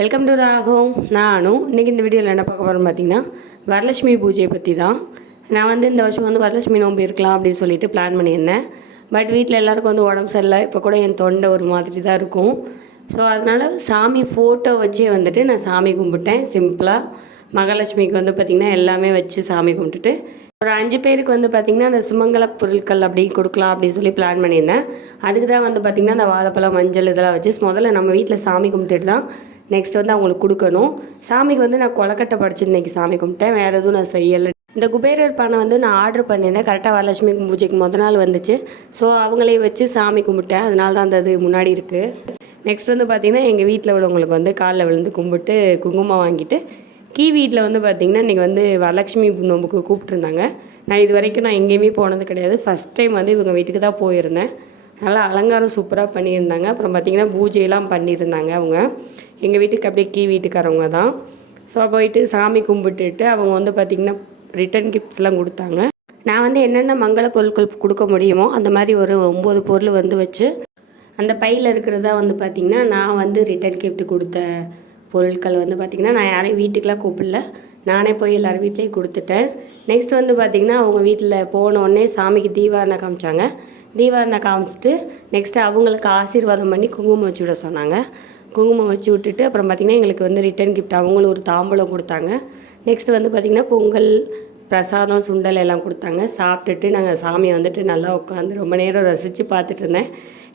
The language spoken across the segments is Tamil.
வெல்கம் டு ராகும் நானும் இன்றைக்கி இந்த வீடியோவில் என்ன பார்க்க போகிறோம்னு பார்த்தீங்கன்னா வரலட்சுமி பூஜையை பற்றி தான் நான் வந்து இந்த வருஷம் வந்து வரலட்சுமி நோம்பு இருக்கலாம் அப்படின்னு சொல்லிட்டு பிளான் பண்ணியிருந்தேன். பட் வீட்டில் எல்லாருக்கும் வந்து உடம்பு சரியில்லை. இப்போ கூட என் தொண்டை ஒரு மாதிரி தான் இருக்கும். ஸோ அதனால் சாமி ஃபோட்டோ வச்சே வந்துட்டு நான் சாமி கும்பிட்டேன். சிம்பிளாக மகாலட்சுமிக்கு வந்து பார்த்திங்கன்னா எல்லாமே வச்சு சாமி கும்பிட்டுட்டு ஒரு அஞ்சு பேருக்கு வந்து பார்த்திங்கன்னா அந்த சுமங்கல பொருட்கள் அப்படி கொடுக்கலாம் அப்படின்னு சொல்லி பிளான் பண்ணியிருந்தேன். அதுக்கு தான் வந்து பார்த்திங்கன்னா அந்த வாழைப்பழம் மஞ்சள் இதெல்லாம் வச்சு முதல்ல நம்ம வீட்டில் சாமி கும்பிட்டுட்டு தான் நெக்ஸ்ட் வந்து அவங்களுக்கு கொடுக்கணும். சாமிக்கு வந்து நான் கொலக்கட்டை படிச்சு இன்னைக்கு சாமி கும்பிட்டேன். வேறு எதுவும் நான் செய்யலை. இந்த குபேரர் பானை வந்து நான் ஆர்டர் பண்ணியிருந்தேன். கரெக்டாக வரலட்சுமி பூஜைக்கு முத நாள் வந்துச்சு. ஸோ அவங்களே வச்சு சாமி கும்பிட்டேன். அதனால தான் அந்த இது முன்னாடி இருக்குது நெக்ஸ்ட் வந்து பார்த்திங்கன்னா எங்கள் வீட்டில் உள்ளவங்களுக்கு வந்து காலில் விழுந்து கும்பிட்டு குங்குமம் வாங்கிட்டு கீ வீட்டில் வந்து பார்த்திங்கன்னா இன்றைக்கி வந்து வரலட்சுமி நோம்புக்கு கூப்பிட்ருந்தாங்க நான் இது வரைக்கும் நான் எங்கேயுமே போனது கிடையாது. ஃபஸ்ட் டைம் வந்து இவங்க வீட்டுக்கு தான் போயிருந்தேன். நல்லா அலங்காரம் சூப்பராக பண்ணியிருந்தாங்க. அப்புறம் பார்த்திங்கன்னா பூஜையெல்லாம் பண்ணியிருந்தாங்க அவங்க. எங்கள் வீட்டுக்கு அப்படியே கீ வீட்டுக்காரவங்க தான். ஸோ போயிட்டு சாமி கும்பிட்டுட்டு அவங்க வந்து பார்த்திங்கன்னா ரிட்டன் கிஃப்ட்ஸ்லாம் கொடுத்தாங்க. நான் வந்து என்னென்ன மங்கள பொருட்கள் கொடுக்க முடியுமோ அந்த மாதிரி ஒரு ஒம்பது பொருள் வந்து வச்சு அந்த பையில் இருக்கிறதா வந்து பார்த்திங்கன்னா நான் வந்து ரிட்டன் கிஃப்ட் கொடுத்த பொருட்கள் வந்து பார்த்திங்கன்னா நான் யாரையும் வீட்டுக்கெலாம் கூப்பிடல. நானே போய் எல்லார் வீட்லேயும் கொடுத்துட்டேன். நெக்ஸ்ட் வந்து பார்த்திங்கன்னா அவங்க வீட்டில் போன உடனே சாமிக்கு தீபாரணை காமிச்சாங்க. தீபாரணை காமிச்சிட்டு நெக்ஸ்ட்டு அவங்களுக்கு ஆசீர்வாதம் பண்ணி குங்குமம் வச்சு விட சொன்னாங்க. குங்குமம் வச்சு விட்டுட்டு அப்புறம் பார்த்திங்கன்னா எங்களுக்கு வந்து ரிட்டன் கிஃப்ட் அவங்களும் ஒரு தாம்பூலம் கொடுத்தாங்க. நெக்ஸ்ட் வந்து பார்த்திங்கன்னா பொங்கல் பிரசாதம் சுண்டல் எல்லாம் கொடுத்தாங்க. சாப்பிட்டுட்டு நாங்கள் சாமியை வந்துட்டு நல்லா உட்காந்து ரொம்ப நேரம் ரசித்து பார்த்துட்டு இருந்தேன்.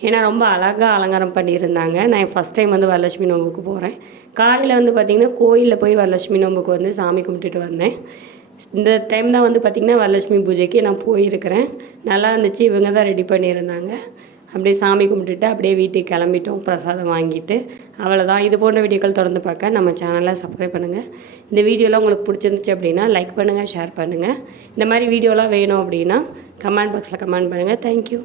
ஏன்னா ரொம்ப அழகாக அலங்காரம் பண்ணியிருந்தாங்க. நான் ஃபஸ்ட் டைம் வந்து வரலட்சுமி நோம்புக்கு போகிறேன் காலையில் வந்து பார்த்திங்கன்னா கோயிலில் போய் வரலட்சுமி நோம்புக்கு வந்து சாமி கும்பிட்டுட்டு வந்தேன். இந்த டைம் தான் வந்து பார்த்திங்கன்னா வரலட்சுமி பூஜைக்கு நான் போயிருக்கிறேன். நல்லா இருந்துச்சு. இவங்க தான் ரெடி பண்ணியிருந்தாங்க. அப்படியே சாமி கும்பிட்டுட்டு அப்படியே வீட்டுக்கு கிளம்பிட்டோம். பிரசாதம் வாங்கிட்டு. அவ்வளோதான் இது போன்ற வீடியோக்கள் தொடர்ந்து பார்க்க நம்ம சேனலை சப்ஸ்கிரைப் பண்ணுங்கள் இந்த வீடியோலாம் உங்களுக்கு பிடிச்சிருந்துச்சு அப்படின்னா லைக் பண்ணுங்கள் ஷேர் பண்ணுங்கள் இந்த மாதிரி வீடியோலாம் வேணும் அப்படின்னா கமெண்ட் பாக்ஸில் கமெண்ட் பண்ணுங்கள் தேங்க்யூ